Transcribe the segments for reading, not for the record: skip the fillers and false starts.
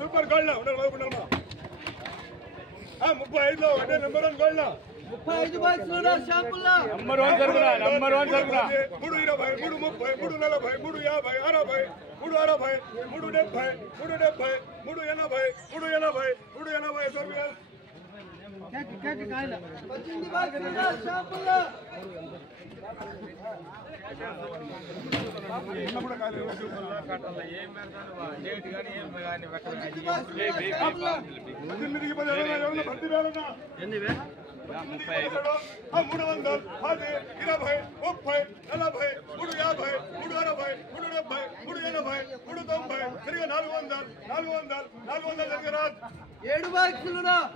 super gold 35 లో అంటే number 1 gold 35 box లో షాంపుల్లా నెంబర్ 1 సరుకురా 3 20 3 30 3 40 3 50 3 60 3 70 3 80 సరుకురా కేక్ కాయల 18 బాక్స్ లో షాంపుల్లా కూడా కాయల కట్టాల ఏం మెరదాను డేట్ గాని ఏం గాని పెట్టాలి 18 భర్తీ వేలనా ఎన్నివే 35 300 10 20 30 40 350 360 370 380 390 తిరిగి 400 దగ్గర 7 బాక్సులునా 60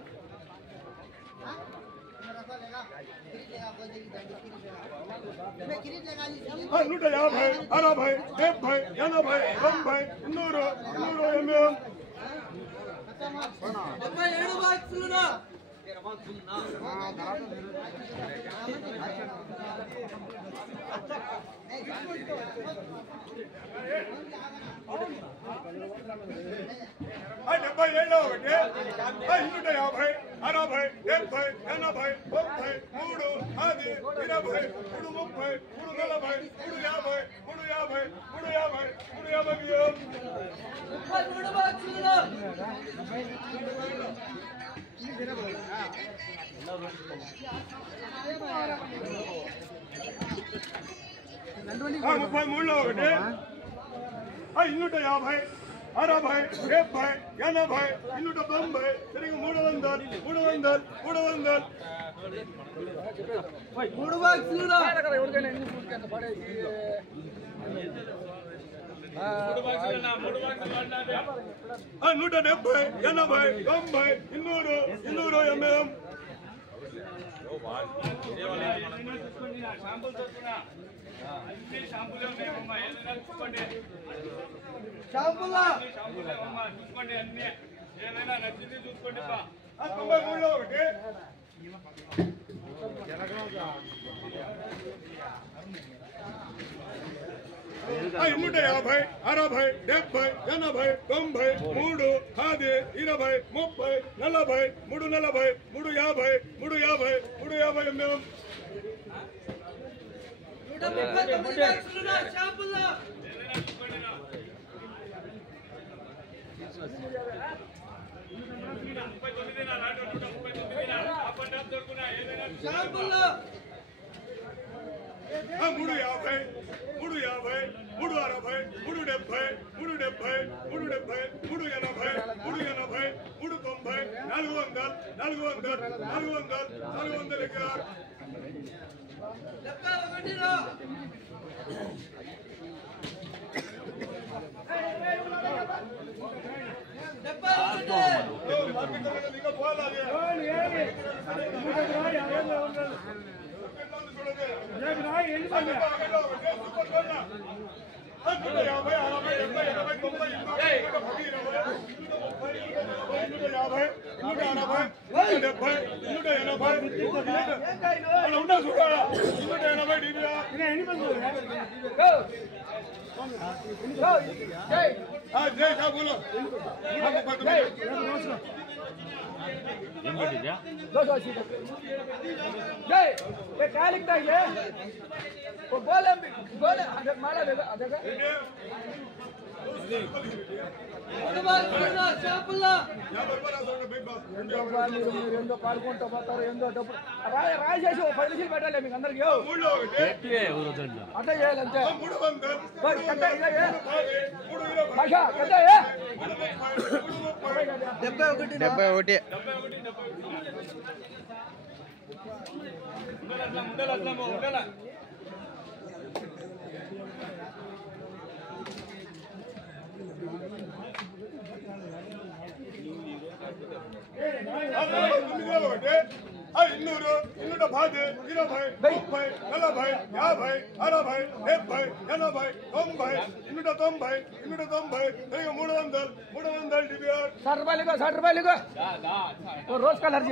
रोज कलर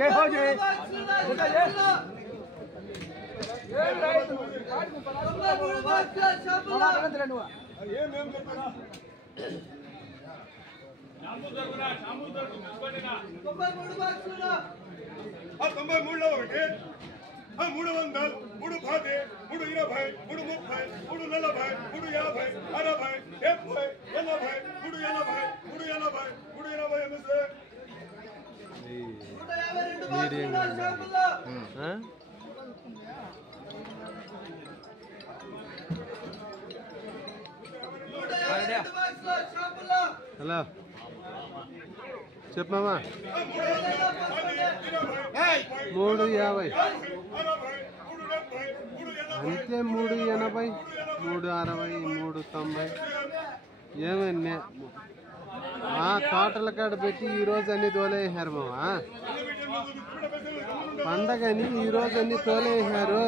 మూడు వందలు 3 పాతి 3 20 3 30 3 40 3 50 60 70 80 3 80 3 80 3 80 ఎనిమిది హలో చెప్పమ్మా 350 అంతే 380 360 390 ఏమన్నా తోటల కాడ పెట్టి ఈరోజు అన్ని తోలేసారు మావా పండగని ఈరోజు అన్ని తోలేసారు